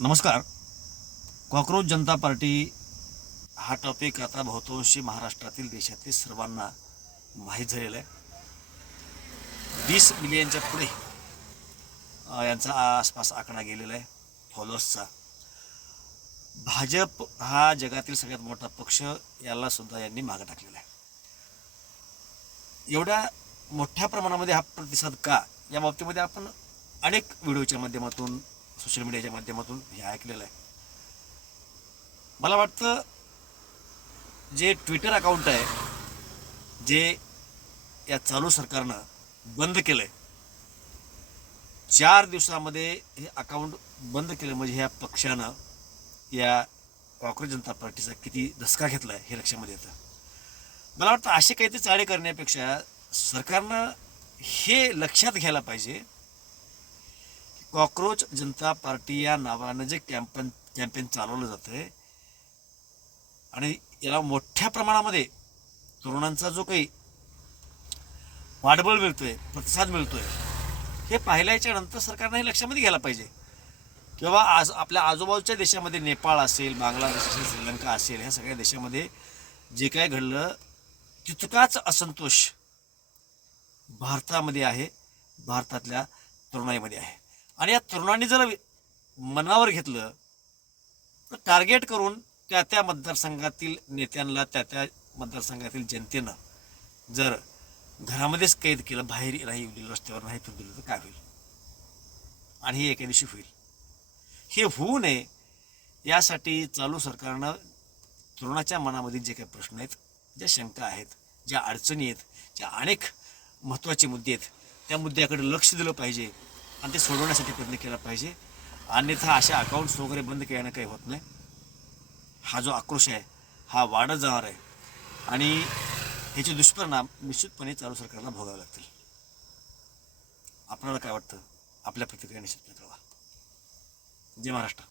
नमस्कार. कॉकरोच जनता पार्टी हा टॉपिक आता बहुतांशी महाराष्ट्रातील देशातील सर्वांना माहीत झालेला आहे. 20 मिलियनच्या पुढे यांचा आसपास आकडा गेलेला आहे फॉलोअर्सचा. भाजप हा जगातील सगळ्यात मोठा पक्ष, याला सुद्धा यांनी मागे टाकलेला आहे. एवढ्या मोठ्या प्रमाणामध्ये हा प्रतिसाद का, या बाबतीमध्ये आपण अनेक व्हिडिओच्या माध्यमातून, सोशल मीडियाच्या माध्यमातून हे ऐकलेलं आहे. मला वाटतं जे ट्विटर अकाउंट आहे, जे या चालू सरकारनं बंद केलं आहे, 4 दिवसामध्ये हे अकाउंट बंद केलं म्हणजे ह्या पक्षानं, या कॉकरोच जनता पार्टीचा किती धसका घेतला आहे हे लक्षामध्ये येतं. मला वाटतं असे काहीतरी चाळे करण्यापेक्षा सरकारनं हे लक्षात घ्यायला पाहिजे, कॉकरोच जनता पार्टी या नावानं जे कॅम्पेन चालवलं जातं आहे आणि याला मोठ्या प्रमाणामध्ये तरुणांचा जो काही पाठबळ मिळतोय, प्रतिसाद मिळतोय, हे पाहिल्याच्या नंतर सरकारनं हे लक्षामध्ये घ्यायला पाहिजे. किंवा आज आपल्या आजूबाजूच्या देशामध्ये, नेपाळ असेल, बांगलादेश असेल, श्रीलंका असेल, ह्या सगळ्या देशामध्ये जे काय घडलं तितकाच असंतोष भारतामध्ये आहे, भारतातल्या तरुणाईमध्ये आहे. आणि या तरुणांनी जर मनावर घेतलं तर टार्गेट करून त्या मतदारसंघातील नेत्यांना, त्या मतदारसंघातील जनतेनं जर घरामध्येच कैद केलं, बाहेर नाही येऊ दिलं, रस्त्यावर नाही फिरू दिलं, तर काय होईल? आणि हे एका दिवशी होईल. हे होऊ नये यासाठी चालू सरकारनं तरुणाच्या मनामधील जे काही प्रश्न आहेत, ज्या शंका आहेत, ज्या अडचणी आहेत, ज्या अनेक महत्त्वाचे मुद्दे आहेत, त्या मुद्द्याकडे लक्ष दिलं पाहिजे आणि ते सोडवण्यासाठी प्रयत्न केला पाहिजे. अन्यथा अशा अकाउंट्स वगैरे बंद केल्यानं काही होत नाही. हा जो आक्रोश आहे हा वाढत जाणार आहे आणि ह्याचे दुष्परिणाम निश्चितपणे चालू सरकारला भोगावे लागतील. आपल्याला काय वाटतं? आपल्या प्रतिक्रिया निश्चितपणे कळवा. जय महाराष्ट्र.